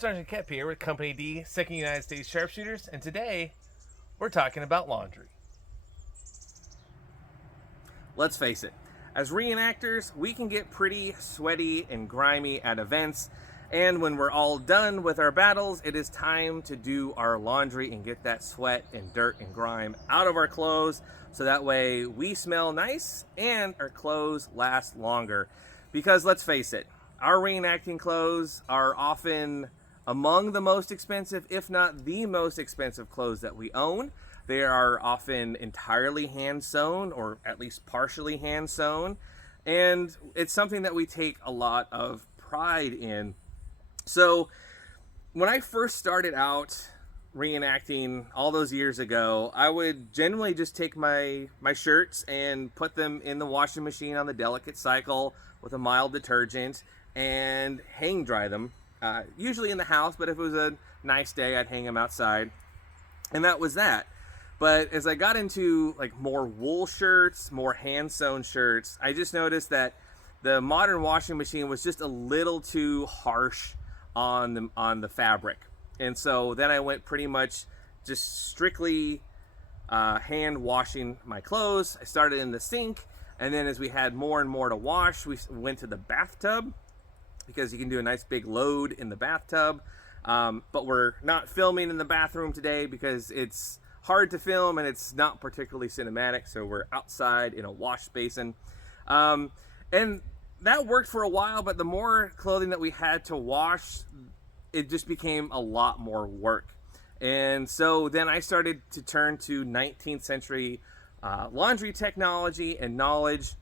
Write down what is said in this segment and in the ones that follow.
First Sergeant Kep here with Company D, 2nd United States Sharpshooters, and today we're talking about laundry. Let's face it, as reenactors, we can get pretty sweaty and grimy at events, and when we're all done with our battles, it is time to do our laundry and get that sweat and dirt and grime out of our clothes, so that way we smell nice and our clothes last longer. Because let's face it, our reenacting clothes are often among the most expensive, if not the most expensive clothes that we own. They are often entirely hand sewn or at least partially hand sewn. And it's something that we take a lot of pride in. So when I first started out reenacting all those years ago, I would generally just take my shirts and put them in the washing machine on the delicate cycle with a mild detergent and hang dry them, usually in the house, but if it was a nice day, I'd hang them outside, and that was that. But as I got into like more wool shirts, more hand sewn shirts, I just noticed that the modern washing machine was just a little too harsh on the fabric, and so then I went pretty much just strictly hand washing my clothes. I started in the sink, and then as we had more and more to wash, we went to the bathtub, because you can do a nice big load in the bathtub. But we're not filming in the bathroom today because it's hard to film and it's not particularly cinematic, so we're outside in a wash basin. And that worked for a while, but the more clothing that we had to wash, it just became a lot more work. And so then I started to turn to 19th century laundry technology and knowledge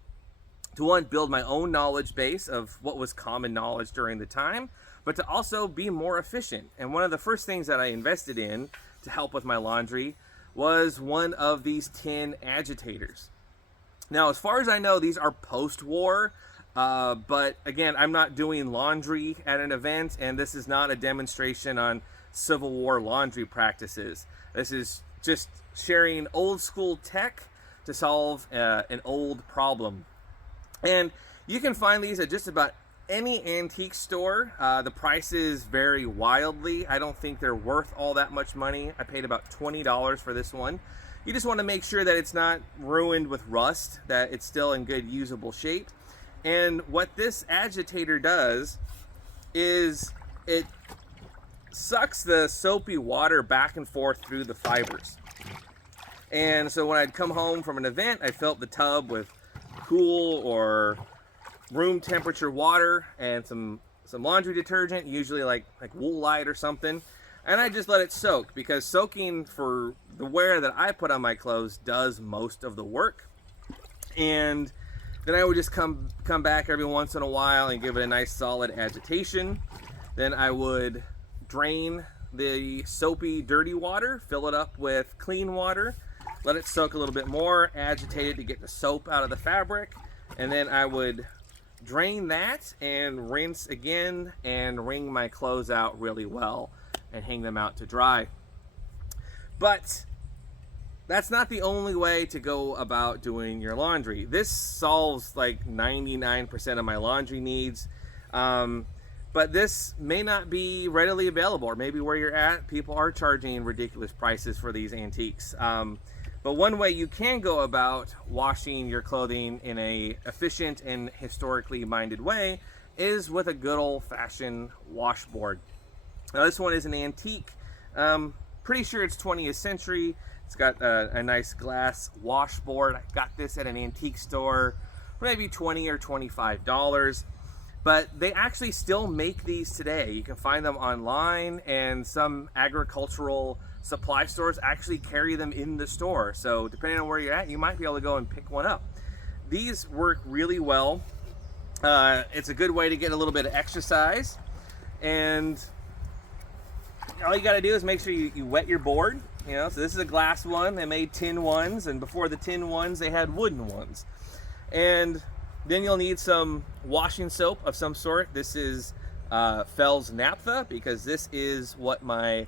to, one, build my own knowledge base of what was common knowledge during the time, but to also be more efficient. And one of the first things that I invested in to help with my laundry was one of these tin agitators. Now, as far as I know, these are post-war, but again, I'm not doing laundry at an event, and this is not a demonstration on Civil War laundry practices. This is just sharing old school tech to solve an old problem. And you can find these at just about any antique store. The prices vary wildly. I don't think they're worth all that much money. I paid about $20 for this one. You just want to make sure that it's not ruined with rust, that it's still in good usable shape. And what this agitator does is it sucks the soapy water back and forth through the fibers. And so when I'd come home from an event, I filled the tub with cool or room temperature water and some laundry detergent, usually like Wool Light or something, and I just let it soak, because soaking for the wear that I put on my clothes does most of the work. And then I would just come back every once in a while and give it a nice solid agitation. Then I would drain the soapy dirty water, fill it up with clean water, let it soak a little bit more, agitate it to get the soap out of the fabric, and then I would drain that and rinse again and wring my clothes out really well and hang them out to dry. But that's not the only way to go about doing your laundry. This solves like 99% of my laundry needs, but this may not be readily available, or maybe where you're at, people are charging ridiculous prices for these antiques. But one way you can go about washing your clothing in a efficient and historically minded way is with a good old-fashioned washboard. Now, this one is an antique. Pretty sure it's 20th century. It's got a nice glass washboard. I got this at an antique store for maybe $20 or $25. But they actually still make these today. You can find them online, and some agricultural supply stores actually carry them in the store. So depending on where you're at, you might be able to go and pick one up. These work really well. It's a good way to get a little bit of exercise, and all you got to do is make sure you wet your board. You know, so this is a glass one. They made tin ones, and before the tin ones, they had wooden ones. And then you'll need some washing soap of some sort. This is Fell's Naphtha, because this is what my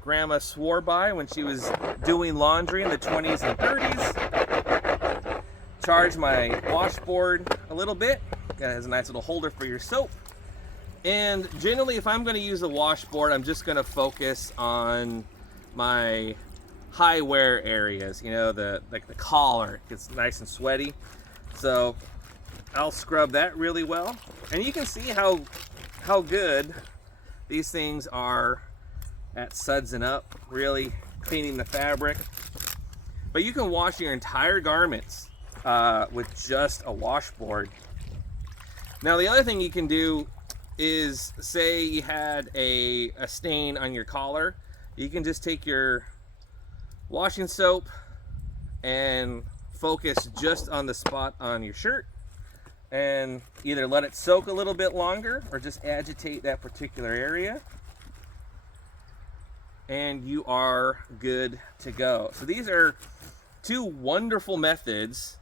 grandma swore by when she was doing laundry in the 20s and 30s. Charge my washboard a little bit. It has a nice little holder for your soap. And generally, if I'm going to use a washboard, I'm just going to focus on my high wear areas, you know, like the collar gets nice and sweaty. So I'll scrub that really well. And you can see how good these things are at sudsing up, really cleaning the fabric. But you can wash your entire garments with just a washboard. Now the other thing you can do is, say you had a stain on your collar, you can just take your washing soap and focus just on the spot on your shirt and either let it soak a little bit longer or just agitate that particular area, and you are good to go. So these are two wonderful methods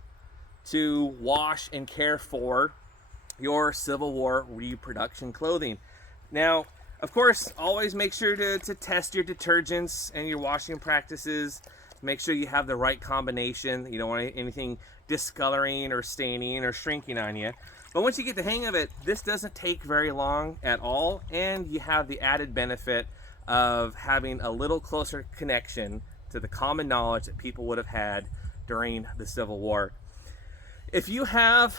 to wash and care for your Civil War reproduction clothing. Now, of course, always make sure to test your detergents and your washing practices. Make sure you have the right combination. You don't want anything discoloring or staining or shrinking on you. But once you get the hang of it, this doesn't take very long at all, and you have the added benefit of having a little closer connection to the common knowledge that people would have had during the Civil War. If you have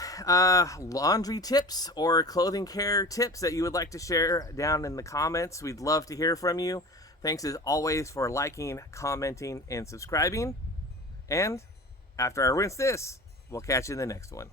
laundry tips or clothing care tips that you would like to share down in the comments, we'd love to hear from you. Thanks as always for liking, commenting, and subscribing. And after I rinse this, we'll catch you in the next one.